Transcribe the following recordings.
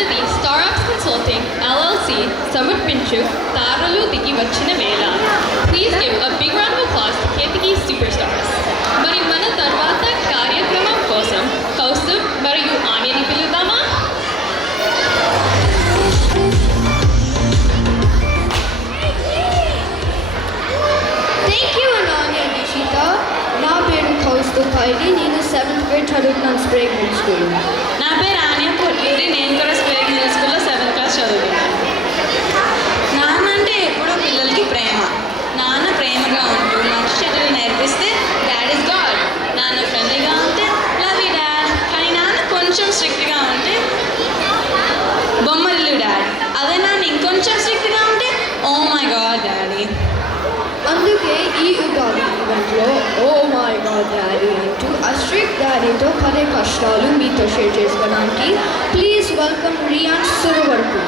మనది స్టార్అప్స్ consulting LLC సమర్పించు తారలు దిగి వచ్చిన వేళ. Please give a big round of applause to Ketaki super stars. మరి మన తర్వాత కార్యక్రమం కోసం కౌస్తుభ్ మరియు ఆన్యని పిలుద్దామా? Thank you, Ananya Nishita. నా పేరు కౌస్తుభ్ పైడి. నేను 7th grade చదువుతున్నాను స్ప్రేగ్ మిడిల్ స్కూల్. నా పేరు ఆన్య పొట్టిరి. నేను కూడా స్ప్రేగ్ మిడిల్ స్కూల్లో 7th క్లాస్ చదువుతున్నాను. నాన్న అంటే ఎప్పుడూ పిల్లలకి ప్రేమ. నాన్న ప్రేమగా ఉంటూ మంచి చెడులు నేర్పిస్తే డాడ్ ఇస్ గాడ్. నాన్న ఫ్రెండ్లీగా ఉంటే లవ్ యూ డాడ్. కానీ నాన్న కొంచెం స్ట్రిక్ట్గా ఉంటే బొమ్మరిల్లు డాడ్. అదే నాన్న ఇంకొంచెం స్ట్రిక్ట్గా ఉంటే ఓ మై గాడ్ డాడీ. అందుకే ఈ ఉగాది ఈవెంట్లో ఓ మై గాడ్ డాడీ అంటూ ఆ స్ట్రిక్ట్ డాడీతో పడే కష్టాలు మీతో షేర్ చేసుకోవడానికి please welcome Riyan Suravarapu.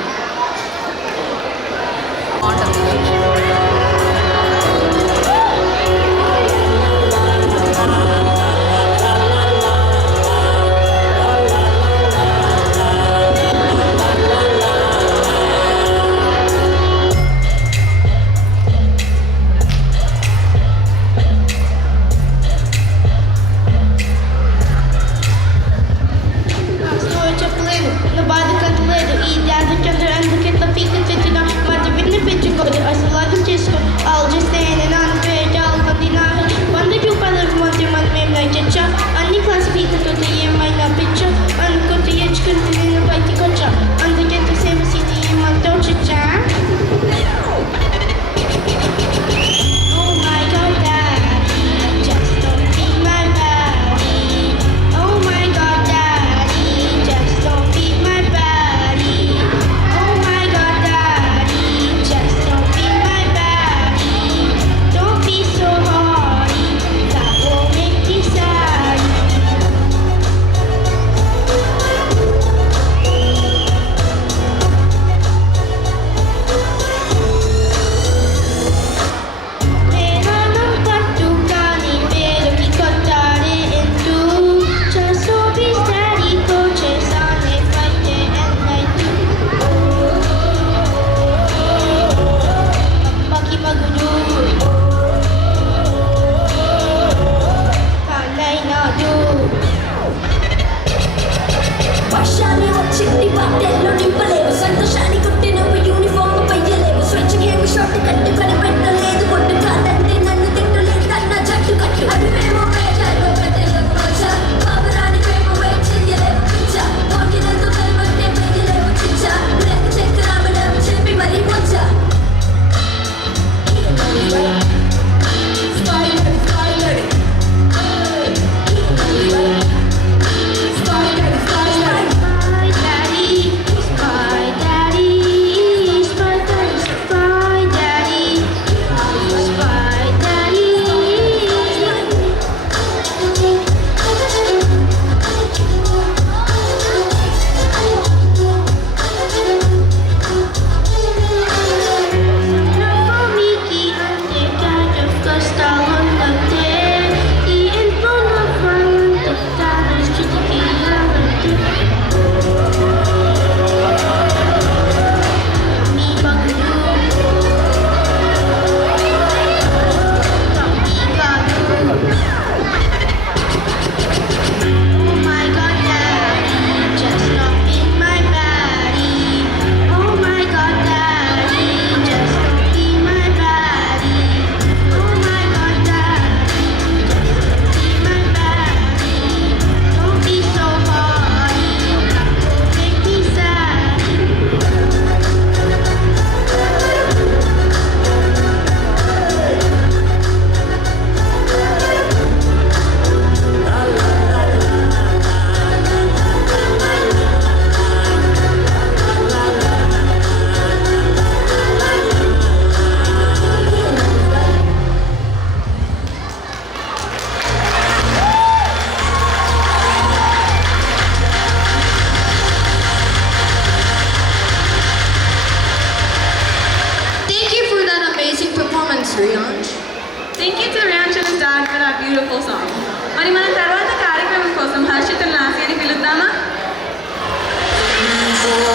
Thank you to Rian's dad for that beautiful song.